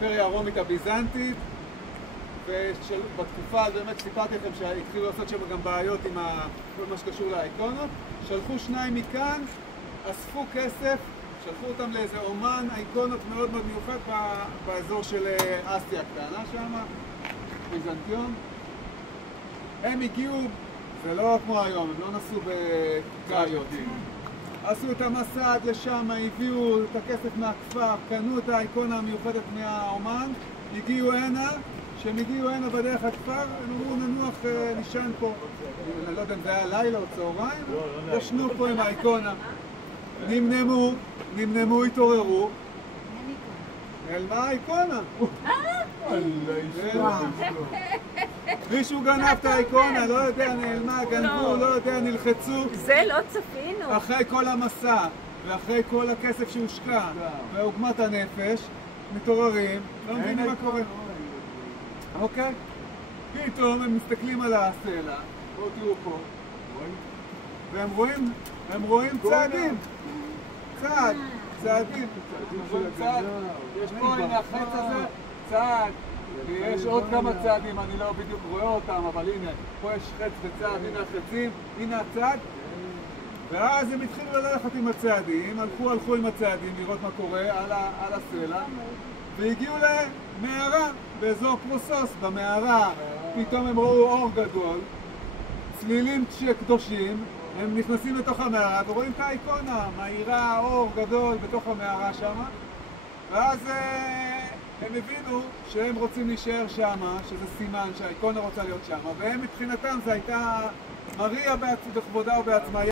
האימפריה הרומית הביזנטית, ובתקופה הזו באמת סיפרתי לכם שהתחילו לעשות שם גם בעיות עם כל מה שקשור לאיקונות. שלחו שניים מכאן, אספו כסף, שלחו אותם לאיזה אומן איקונות מאוד מאוד מיוחד באזור של אסיה הקטנה שם, ביזנטיון. הם הגיעו, זה לא כמו היום, הם לא נסעו בקריות. עשו את המסע עד לשם, הביאו את הכסף מהכפר, קנו את האיקונה המיוחדת מהאומן, הגיעו הנה, כשהם הגיעו הנה בדרך הכפר, הם אמרו ננוח נשען פה. אני לא יודע אם זה היה לילה או צהריים, ישנו פה עם האיקונה. נמנמו, התעוררו. נעלמה האיקונה. מישהו גנב את האיקונה, לא יודע, נעלמה, גנבו, לא יודע, נלחצו. זה לא צפינו. אחרי כל המסע ואחרי כל הכסף שהושקע ועוגמת הנפש, מתעוררים, לא מבינים מה קורה. אוקיי? פתאום הם מסתכלים על הסלע, בואו תראו פה, והם רואים צעדים. צעדים. יש פה, הנה החץ הזה, צעד. ויש עוד כמה צעדים, אני לא בדיוק רואה אותם, אבל הנה, פה יש חץ וצעד, הנה החצים, הנה הצעד. ואז הם התחילו ללכת עם הצעדים, הלכו עם הצעדים לראות מה קורה על הסלע, והגיעו למערה באזור פרוסוס. במערה פתאום הם ראו אור גדול, צלילים קדושים, הם נכנסים לתוך המערה ורואים את האיקונה, מאירה אור גדול בתוך המערה שם, ואז הם הבינו שהם רוצים להישאר שם, שזה סימן שהאיקונה רוצה להיות שם, והם מבחינתם זה הייתה מריה בכבודה ובעצמה.